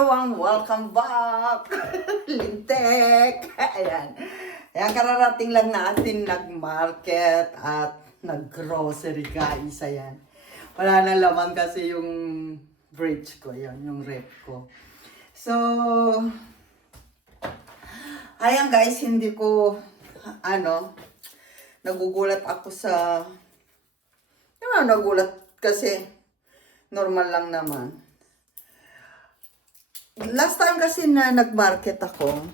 everyone! Welcome back! Lintek! Ayan. Ayan, kararating lang natin nag-market at nag-grocery guys. Ayan. Wala na laman kasi yung fridge ko. Ayan, yung rep ko. So, ayan guys, hindi ko, nagugulat ako sa, nagulat kasi normal lang naman. Last time kasi na nag-market ako,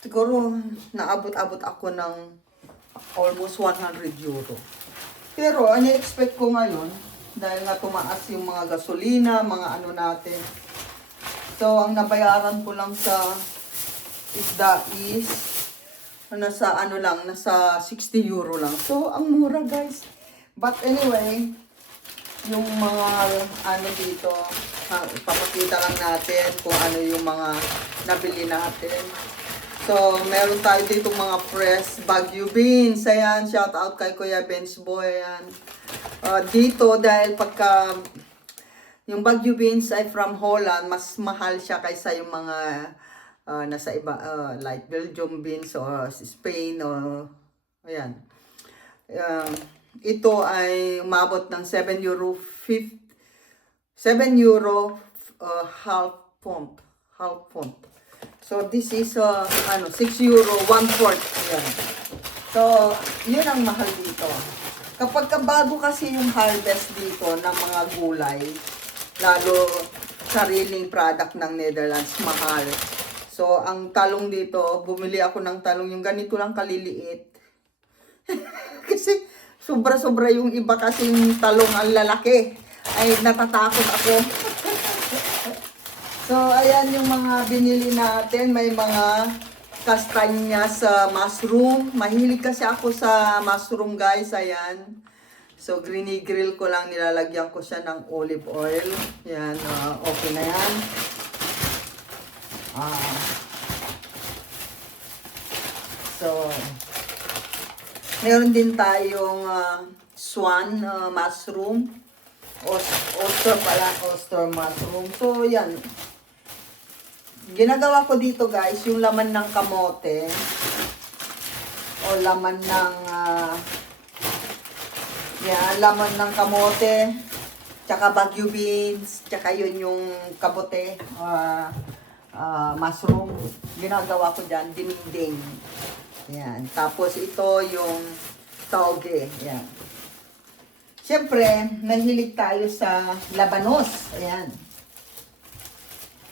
siguro naabot-abot ako ng almost 100 euro. Pero ang expect ko ngayon, dahil nga tumaas yung mga gasolina, mga ano natin. So, ang nabayaran ko lang sa isda is, nasa 60 euro lang. So, ang mura guys. But anyway, yung mga dito, ipapakita lang natin kung ano yung mga nabili natin. So, meron tayo dito mga fresh Baguio beans. Ayan, shout out kay Kuya Benz Boy. Ayan. Dito, dahil pagka yung Baguio beans ay from Holland, mas mahal siya kaysa yung mga nasa iba, like Belgium beans or Spain or ayan. Ito ay umabot ng 7 euro half pond. So this is 6 euro 1/4. Ayan. So yun ang mahal dito. Kapag bago kasi yung harvest dito ng mga gulay, lalo sariling product ng Netherlands, mahal. So ang talong dito, bumili ako ng talong yung ganito lang kaliliit. Kasi sobra-sobra yung iba kasing talong ang lalaki. Ay, natatakot ako. So, ayan yung mga binili natin. May mga kastanyas sa mushroom. Mahilig kasi ako sa mushroom, guys. Ayan. So, grill ko lang. Nilalagyan ko siya ng olive oil. Ayan, okay na yan. So, meron din tayong swan mushroom. Oyster mushroom. So, yan. Ginagawa ko dito guys, yung laman ng kamote. O laman ng, laman ng kamote. Tsaka Baguio beans. Tsaka yun yung kabote. Mushroom. Ginagawa ko dyan, dinding. Yan. Tapos ito yung tauge. Yan. Siyempre, nahilig tayo sa labanos. Ayan.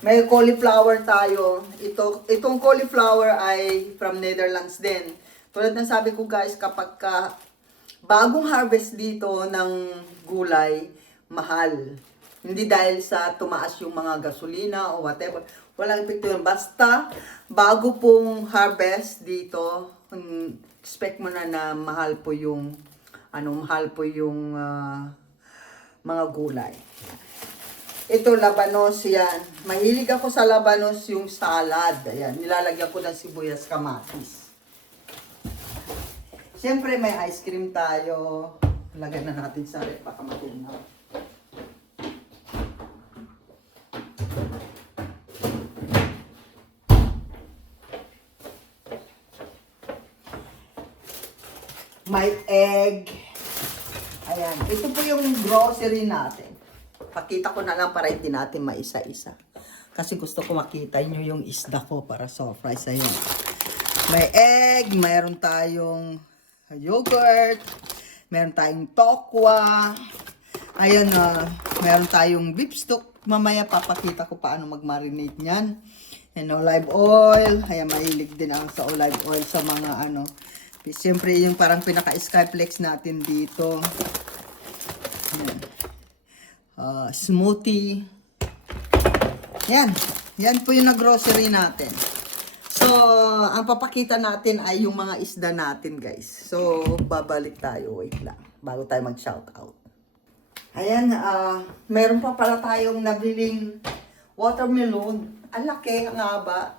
May cauliflower tayo. Itong cauliflower ay from Netherlands din. Tulad ng sabi ko guys, kapag bagong harvest dito ng gulay, mahal. Hindi dahil sa tumaas yung mga gasolina o whatever. Walang epekto yun. Basta, bago pong harvest dito, expect mo na mahal po yung mga gulay. Ito, labanos yan. Mahilig ako sa labanos yung salad. Ayan, nilalagyan ko ng sibuyas, kamatis. Siyempre, may ice cream tayo. Lagyan na natin sa rep, baka matunaw. May egg. Ayan. Ito po yung grocery natin. Pakita ko na lang para hindi natin maisa-isa. Kasi gusto ko makita nyo yung isda ko para surprise. Ayan. May egg. Mayroon tayong yogurt. Mayroon tayong tokwa. Ayan. Mayroon tayong beef stock. Mamaya papakita ko paano mag-marinate nyan. And olive oil. Ayan. Mahilig din ang sa olive oil sa mga Siyempre, yung parang pinaka-skyflex natin dito. Smoothie. Yan. Yan po yung grocery natin. So, ang papakita natin ay yung mga isda natin, guys. So, babalik tayo. Wait lang. Bago tayo mag-shoutout. Ayan. Meron pa pala tayong nabiling watermelon. Ang laki, ang haba.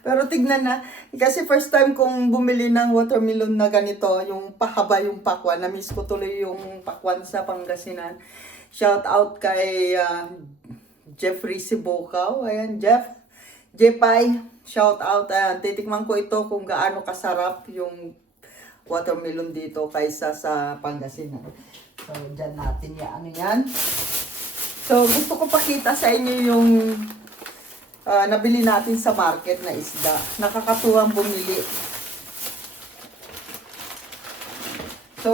Pero tignan na, kasi first time kong bumili ng watermelon na ganito, yung pahaba yung pakwan. Na-miss ko tuloy yung pakwan sa Pangasinan. Shout out kay Jeffrey Sibokaw. Ayan, Jepay, shout out. Ayan, titikman ko ito kung gaano kasarap yung watermelon dito kaysa sa Pangasinan. So, dyan natin yan. Ano yan? So, gusto ko pakita sa inyo yung nabili natin sa market na isda. Nakakatuwang bumili. So,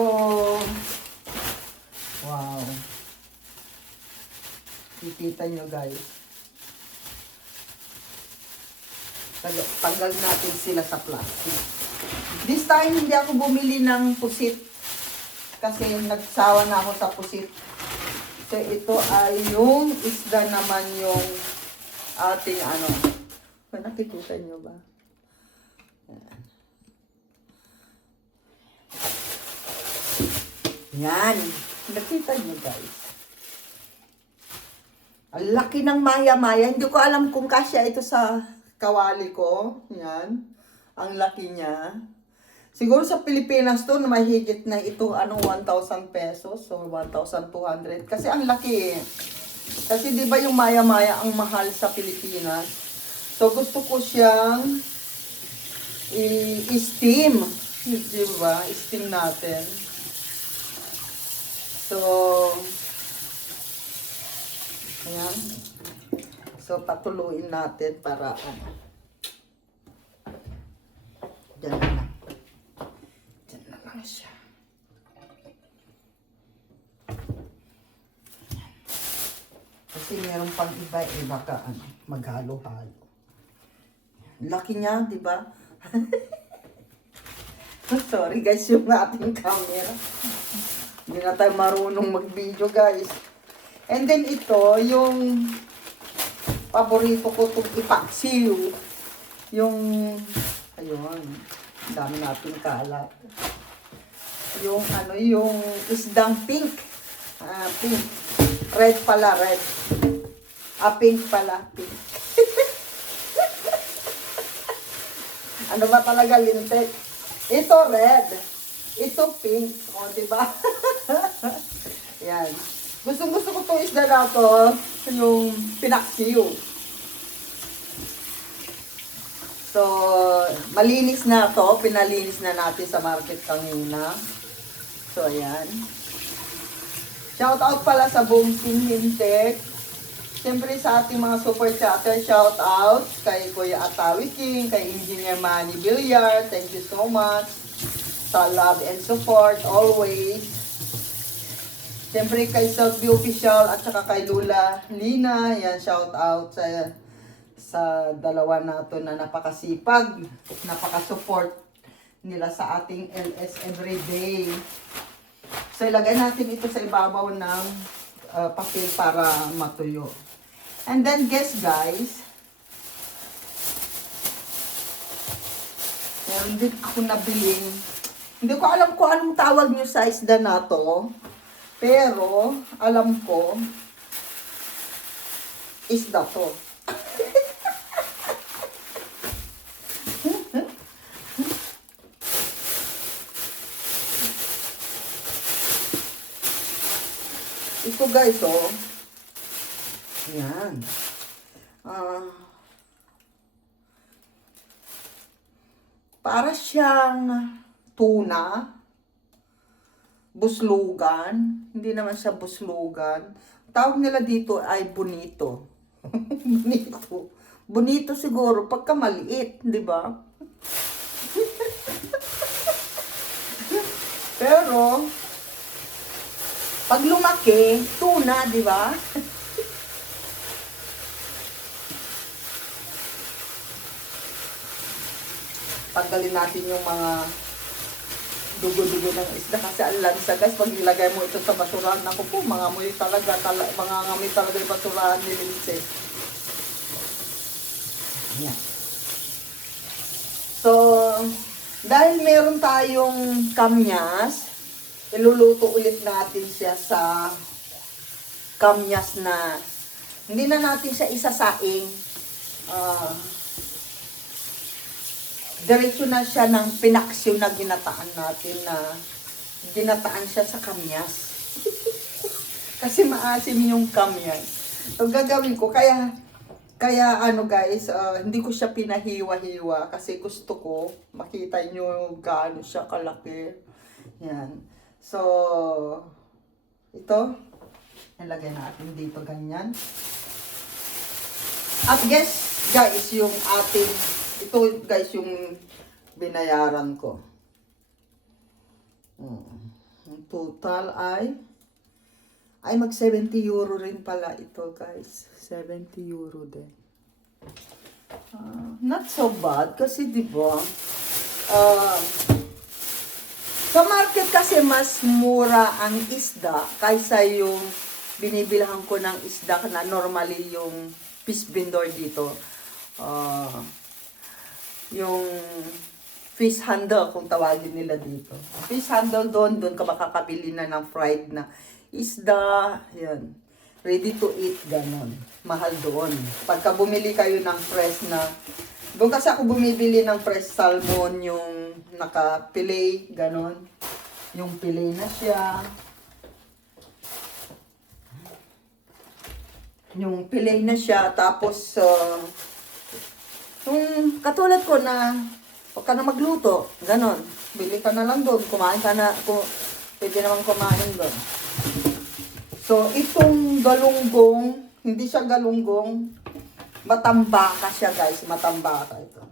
wow. Kikita nyo guys. Tanggal natin sila sa plastic. This time, hindi ako bumili ng pusit. Kasi nagsawa na ako sa pusit. So, ito ay yung isda naman yung ating ano. Nakikita nyo ba? Yan. Nakita nyo guys. Ang laki ng maya-maya. Hindi ko alam kung kasya ito sa kawali ko. Yan. Ang laki niya. Siguro sa Pilipinas to, na mahigit na ito, 1,000 pesos. So, 1,200. Kasi ang laki eh. Kasi di ba yung maya-maya ang mahal sa Pilipinas? So, gusto ko siyang i-steam. Di ba? I-steam natin. So, ayan. So, patuluin natin para ano. Diyan na lang. Diyan na lang siya. Kasi meron pang iba baka maghalo-halo. Laki niya, di ba? Sorry guys, yung ating camera. Hindi na tayo marunong mag-video guys. And then ito, yung paborito ko itong ipaksiw. Yung, ayun, dami natin kalat. Yung yung isdang pink. Pink. Red pala, red. Pink pala, pink. Ano ba talaga lintik? Ito red. Ito pink. O, diba? Yan. Gusto ko itong isda na to, yung pinaksiw. So, malinis na to. Pinalinis na natin sa market kanina. So, ayan. Shout out pala sa buong Team Hintek. Siyempre sa ating mga super chatter, shout out kay Kuya Atawi King, kay Engineer Manny Villar. Thank you so much sa love and support always. Siyempre kay Selfie Official at saka kay Lula Lina. Yan, shout out sa dalawa nato na napakasipag, napakasupport nila sa ating LS Everyday. So, ilagay natin ito sa ibabaw ng papel para matuyo. And then, guys, meron din ako nabiling, hindi ko alam kung anong tawag nyo sa isda na to, pero, alam ko, isda to. Ito guys, oh. Yan. Para siyang tuna. Buslugan. Hindi naman siya buslugan. Tawag nila dito ay bonito. Bonito. Bonito siguro pagka maliit, di ba? Pero, pag lumaki, tuna, di ba? Tanggalin natin yung mga dugo-dugo ng isda kasi ang lansa guys. Pag ilagay mo ito sa basurahan, naku po, mga amoy talaga, mga amoy talaga yung basurahan ni Lindsay. Ayan. So, dahil meron tayong kamyas, iluluto ulit natin siya sa kamyas na hindi na natin siya isasaing. diretso na siya ng pinaksyo na ginataan natin na ginataan siya sa kamyas. Kasi maasim yung kamyas. So gagawin ko, kaya ano guys, hindi ko siya pinahiwa-hiwa kasi gusto ko makita nyo gaano siya kalaki. Yan. So, ito, nilagay natin dito ganyan. At guys, yung ating, ito guys yung binayaran ko. Ang total ay mag 70 euro rin pala ito guys. 70 euro din. Not so bad kasi diba, sa market kasi mas mura ang isda kaysa yung binibilhan ko ng isda na normally yung fish vendor dito. Yung fish handle kung tawagin nila dito. Fish handle doon ka makakabili na ng fried na isda, yan. Ready to eat, ganon. Mahal doon. Pagka bumili kayo ng fresh na, doon kasi ako bumibili ng fresh salmon, yung naka-fillet, ganon. Yung fillet na siya. Yung fillet na siya, tapos, yung katulad ko na, huwag ka na magluto, ganon. Bili ka na lang doon, kumain ka na, pwede naman kumain doon. So, itong galunggong, hindi siya galunggong, matambaka siya guys, matambaka ito.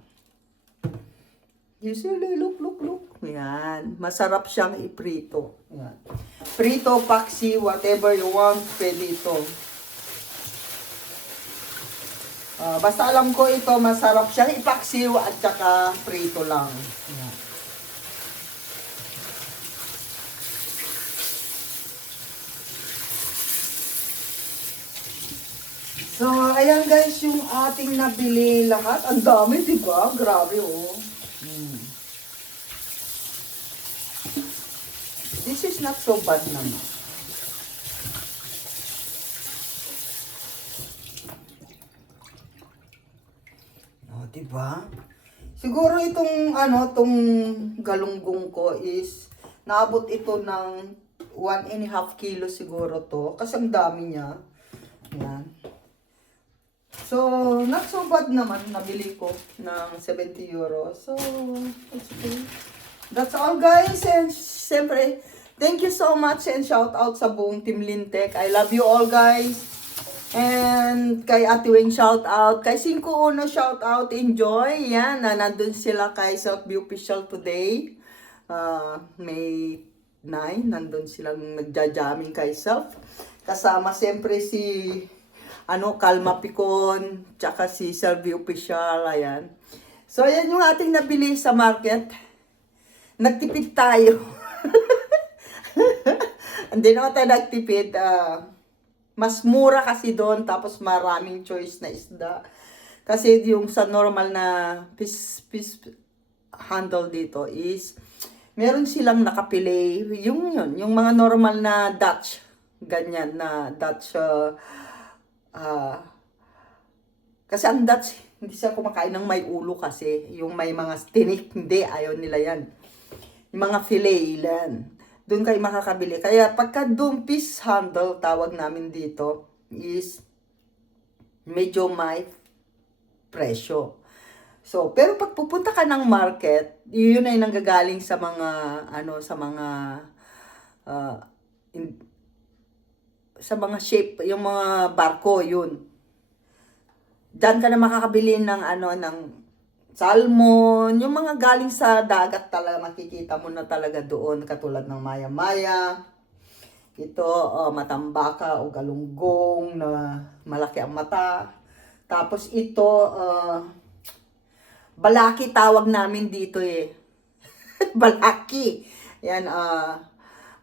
You see, look. Yan, masarap siyang iprito. Yan. Prito, paksi, whatever you want, pwede ito. Basta alam ko ito, masarap siyang ipaksiw at saka prito lang. Yan. So, ayan guys, yung ating nabili lahat. Ang dami, di ba? Grabe, oh. This is not so bad naman. Oh, di ba? Siguro itong, tong galunggong ko is, naabot ito ng 1.5 kilo siguro to. Kasi ang dami niya. Yan. So, not so bad naman, nabili ko ng 70 euro. So, that's okay. That's all guys. And siyempre, thank you so much and shout out sa buong Team Lintek. I love you all guys. And kay Ate Wing shout out. Kay 5-1 shout out. Enjoy. Yan, nandun sila kay Selfview Official today. May 9, nandun silang nagja-jamming kay Self. Kasama siyempre si Kalma Picon, tsaka si Selfview Official, ayan. So, ayan yung ating nabili sa market. Nagtipid tayo. Hindi naman tayo nagtipid. Mas mura kasi doon, tapos maraming choice na isda. Kasi yung sa normal na fish handle dito is, meron silang nakapili. Yung mga normal na Dutch, ganyan na Dutch, kasi ang Dutch, hindi siya kumakain ng may ulo kasi. Yung may mga stinik, hindi, ayaw nila yan. Yung mga filet, yan. Doon kayo makakabili. Kaya pagka doon fish handle, tawag namin dito, is medyo may presyo. So, pero pag pupunta ka ng market, yun ay nanggagaling sa mga, sa mga shape, yung mga barko, yun. Diyan ka na makakabili ng ng salmon, yung mga galing sa dagat talaga, makikita mo na talaga doon, katulad ng maya-maya. Ito, matambaka o galunggong na malaki ang mata. Tapos ito, balaki tawag namin dito eh. Balaki. Yan,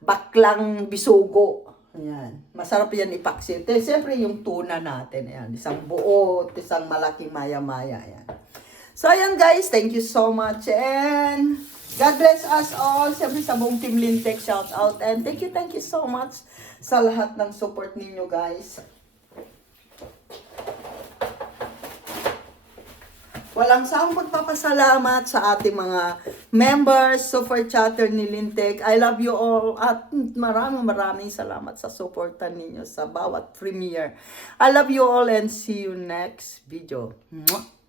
baklang bisugo. Ayan. Masarap yan ipaksit. Siyempre yung tuna natin. Ayan. Isang buo, isang malaking maya-maya. Ayan. So, ayan guys. Thank you so much. And God bless us all. Siyempre sa buong Team Lintek, shout out. And thank you so much sa lahat ng support ninyo guys. Walang sawang pagpapasalamat sa ating mga members, super chatter ni Lintek. I love you all at maraming salamat sa suporta ninyo sa bawat premiere. I love you all and see you next video. Mwah!